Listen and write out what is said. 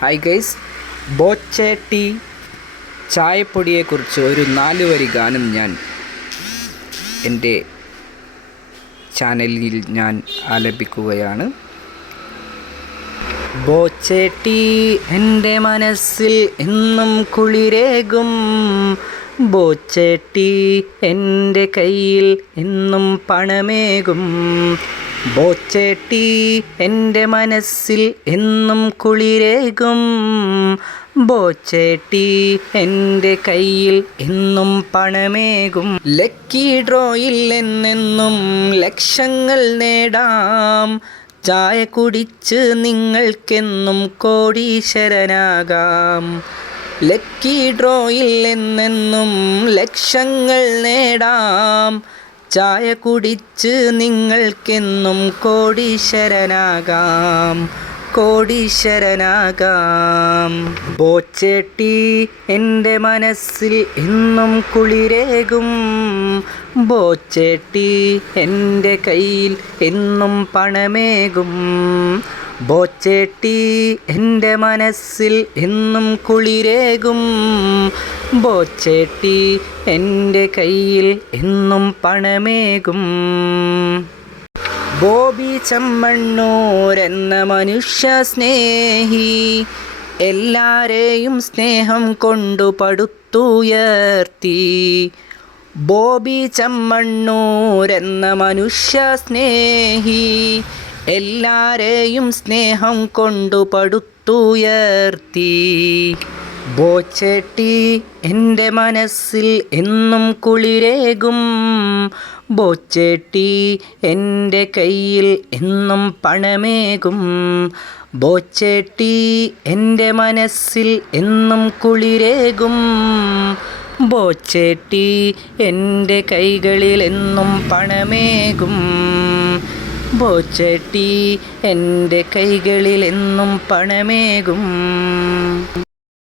Hi guys ബോച്ചേട്ടി ചായപ്പൊടിയെക്കുറിച്ച് ഒരു നാല് വരി ഗാനം ഞാൻ എന്റെ ചാനലിൽ ഞാൻ ആലപിക്കുകയാണ്. ബോച്ചേട്ടി എന്റെ മനസ്സിൽ എന്നും കുളിരേകും. ബോച്ചേട്ടി എന്റെ കയ്യിൽ എന്നും പണമേകും. ബോച്ചേട്ടി എന്റെ മനസ്സിൽ എന്നും കുളിരേകും. ബോച്ചേട്ടി എന്റെ കയ്യിൽ എന്നും പണമേകും. ലക്കി ഡ്രോയിൽ എന്നെന്നും ലക്ഷങ്ങൾ നേടാം. ചായ കുടിച്ച് നിങ്ങൾക്കെന്നും കോടീശ്വരനാകാം. ലക്കി ഡ്രോയിൽ എന്നെന്നും ലക്ഷങ്ങൾ നേടാം. ചായ കുടിച്ച് നിങ്ങൾക്കെന്നും കോടീശ്വരനാകാം. കോടീശ്വരനാകാം. ബോച്ചേട്ടി എന്റെ മനസ്സിൽ എന്നും കുളിരേകും. ബോച്ചേട്ടി എന്റെ കയ്യിൽ എന്നും പണമേകും. ബോച്ചേട്ടി എന്റെ മനസ്സിൽ എന്നും കുളിരേകും. ബോച്ചേട്ടി എന്റെ കയ്യിൽ എന്നും പണമേകും. ബോബി ചമ്മണ്ണൂരെന്ന മനുഷ്യ സ്നേഹി എല്ലാരെയും സ്നേഹം കൊണ്ടു പടുത്തുയർത്തി. ബോബി ചമ്മണ്ണൂരെന്ന മനുഷ്യ സ്നേഹി എല്ലാരെയും സ്നേഹം കൊണ്ടു പടുത്തുയർത്തി. ബോച്ചേട്ടി എന്റെ മനസ്സിൽ എന്നും കുളിരേകും. ബോച്ചേട്ടി എന്റെ കയ്യിൽ എന്നും പണമേകും. ബോച്ചേട്ടി എന്റെ മനസ്സിൽ എന്നും കുളിരേകും. ബോച്ചേട്ടി എന്റെ കൈകളിൽ എന്നും പണമേകും. ബോച്ചേട്ടി എന്റെ കൈകളിൽ എന്നും പണമേകും.